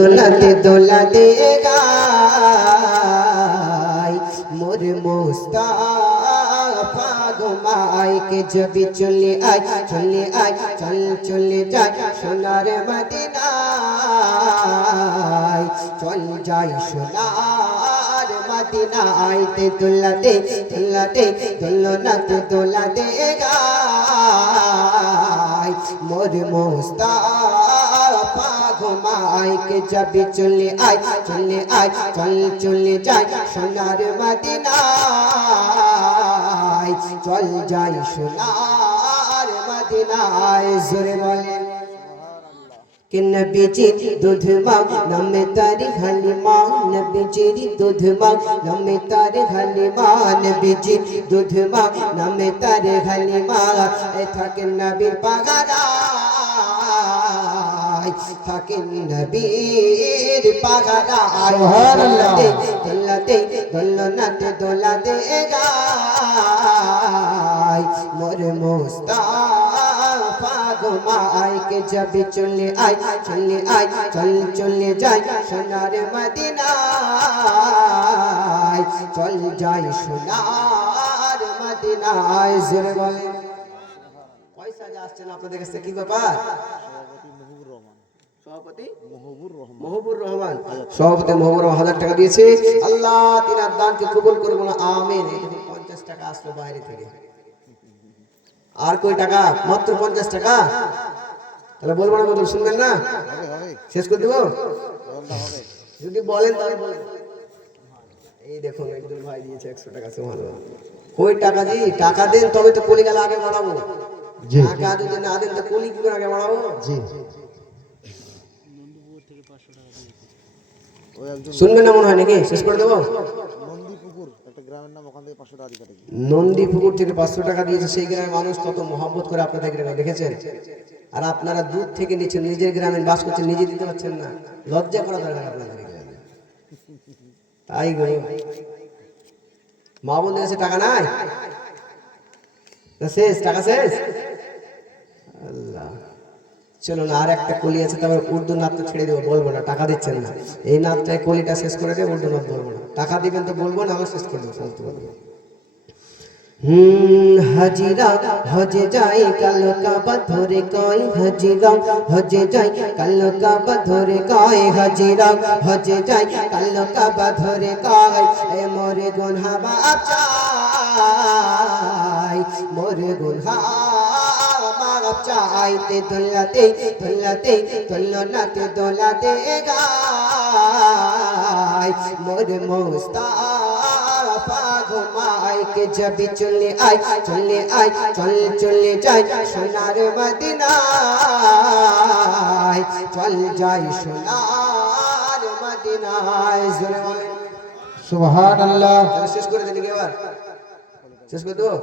দোলাতে দোলাতে গায় মোর মুস্তাফা ঘুমায় কে জবি চলে আয় চল চলে যায় সোনার মদিনায় চল যাই সোনার মদিনায় তে দোলাতে দোলাতে দোলনাতে দোলাতে গায় মোর মুস্তাফা ঘুমায় কে জবি চলে আয় চল চলে যায় সোনার মদিনায় চল যাই সোনার মদিনায় জোরে বলেন कि नबी जी दूध माँ नमे तारी हलीमा नबी जी दूध माँ नमे तारे हलीमा नबी जी दूध माँ नमे तारे हलीमा থাকে নবীর পাগারা থাকে নবীর পাগারা সুবহানাল্লাহ দোলাতে দোলনাতে দোলাতে গায় মোর মুস্তাফা ঘুমায় কে জবি চলে আয় চল চলে যায় সোনার মদিনায় চল যাই সোনার মদিনায় জোরে বলে পয়সা যা আসছে না আপনাদের কাছে কি ব্যাপার সভাপতি মহবুর রহমান 1000 টাকা দিয়েছে আল্লাহ তিনার দানকে কবুল করে বলো আমিন 50 টাকা আসলো বাইরে থেকে আর কই টাকা মাত্র 50 টাকা তাহলে বলবো না বদল শুনবেন না শেষ করে দেব যদি বলেন তাহলে বলবো এই দেখুন একজন ভাই দিয়েছে 100 টাকা সুবহানাল্লাহ কই টাকা জি টাকা দেন তবে তো কলি গেলে আগে বাড়াবো জি টাকা যদি না দেন তো কলি কি করে আগে বাড়াবো জি শুনবেন না মনে হয় নাকি শেষ করে দেব নন্দীপুকুর একটা গ্রামের নাম ওখান থেকে 500 টাকা দিয়ে নন্দীপুকুর থেকে 500 টাকা দিয়েছে সেই গ্রামের মানুষ কত মহব্বত করে আপনাদের গ্রামে দেখেছেন আর আপনারা দূর থেকে নিচ্ছেন নিজের গ্রামে বাস করছেন নিজে দিতে পারছেন না লজ্জা করা দরকার আপনাদের গ্রামে তাই গো মা বোনদের কাছে টাকা নাই শেষ টাকা শেষ আল্লাহ চলো না আর একটা কলি আছে তারপর উর্দু নাচ তো ছেড়ে দেবো বলবো না টাকা দিচ্ছেন না এই নাচটায় কলিটা শেষ করে দেবো উর্দু নাচ বলবো না টাকা দিবেন তো বলবো না আমার শেষ করে দেবো সমস্ত বলবো হাজিরা হজে যায় কালো কাবা ধরে কয় হাজিরা হজে যায় কালো কাবা ধরে কয় হাজিরা হজে যায় কালো কাবা ধরে কয় এ মোরে গুনহা মাফ চাই মোরে গুনহা মাফ চাইতে দোলাতে দোলাতে দোলনাতে দোলাতে গায় মোরে মুস্তাফা ঘুমায় কে জবি চলে আয় চল চলে যায় সোনার মদিনায় চল যাই সোনার মদিনায় জোরে বলে সুবহানাল্লাহ শেষ করে দেন এবার শেষ করে দেবো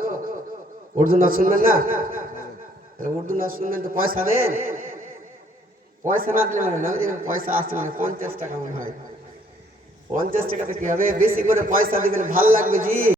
উর্দু নাচ শুনবেন না উর্দু নাচ শুনবেন তো পয়সা দেন পয়সা না দিলে মানে না পয়সা আসছে মানে 50 টাকা মনে হয় 50 টাকাতে কি হবে বেশি করে পয়সা দিবেন ভালো লাগবে জি